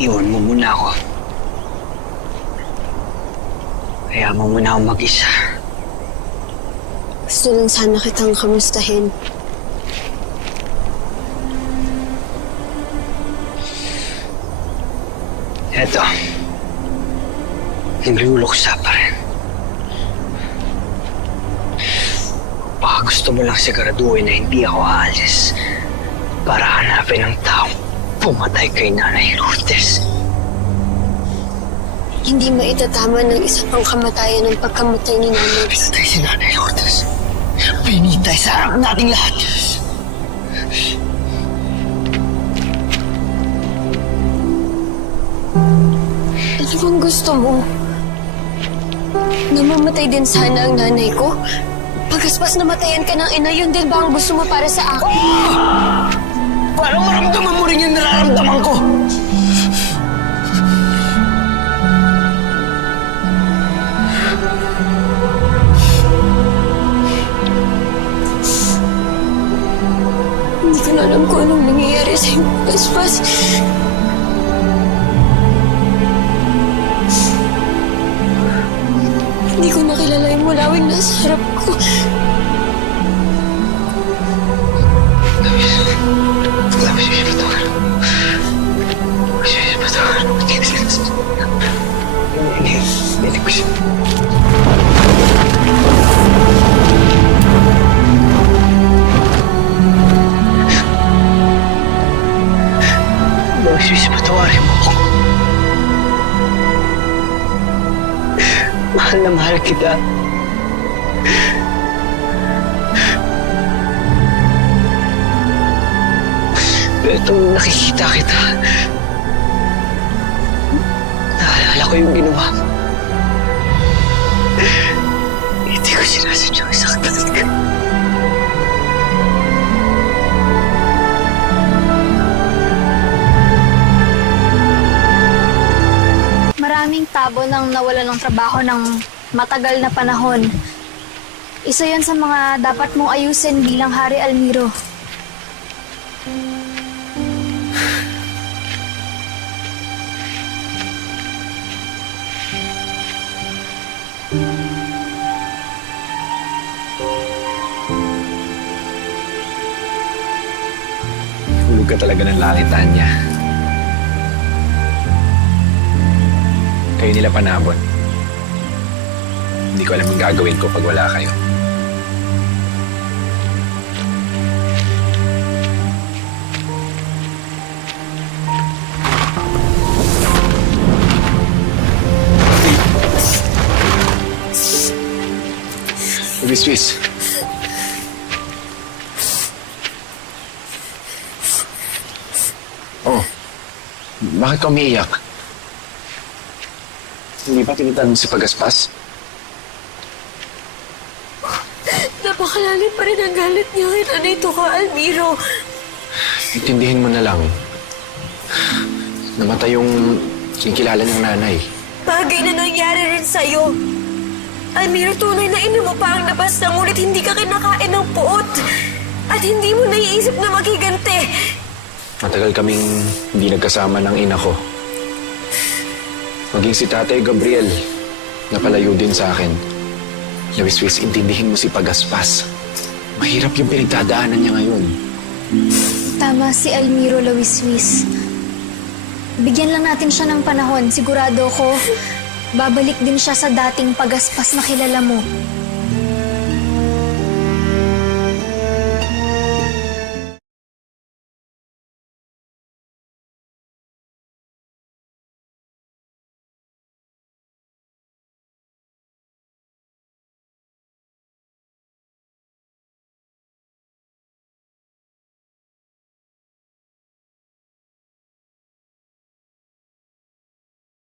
Iwan mo muna ako. Kaya mo muna ako mag-isa. Gusto lang sana kitang kamustahin. Eto. Nagluluksa pa rin. Baka gusto mo lang siguraduhin na hindi ako aalis para hanapin ang taong pumatay kay Nanay Lourdes. Hindi maitatama ng isa pang kamatayan ng pagkamatay ni Nanay. Pinatay si Nanay Lourdes. Pinitay sa harap nating lahat. Ano bang gusto mo? Namamatay din sana ang nanay ko? Pagaspas namatayan ka ng ina, yun din ba ang gusto mo para sa akin? Parang maramdaman mo rin yung nararamdaman ko. Hindi ko na alam kung anong nangyayari sa iyong pagaspas. Hindi ko nakilala yung mulawing nasa harap ko. Hindi ko siya. Luis, patawarin mo ako. Mahal na mahal kita. Pero itong nakikita kita, naalala ko yung ginawa mo. Hindi ko sinasadyang saktan ka. Maraming tabo nang nawala ng trabaho ng matagal na panahon. Isa yon sa mga dapat mong ayusin bilang Hari Almiro. Hulog ka talaga ng langit, Tanya. Kayo nila panabon. Hindi ko alam ang gagawin ko pag wala kayo. Luis. Oh, bakit ka umiiyak? Hindi ba tinitan mo si Pagaspas? Napakalalim pa rin ang galit niya kay Nanay Toka, Almiro. Intindihin mo na lang. Namatay yung kinikilala niyang nanay. Bagay na nangyari rin sa'yo. Almiro, tunay na ina mo pa ang nabasta, ngunit hindi ka kinakain ng puot. At hindi mo naiisip na maghiganti. Matagal kaming hindi nagkasama ng ina ko. Maging si Tatay Gabriel, napalayo din sa akin. Luis, intindihin mo si Pagaspas. Mahirap yung pinagdadaanan niya ngayon. Tama si Almiro, Luis. Bigyan lang natin siya ng panahon. Sigurado ko, babalik din siya sa dating Pagaspas na kilala mo.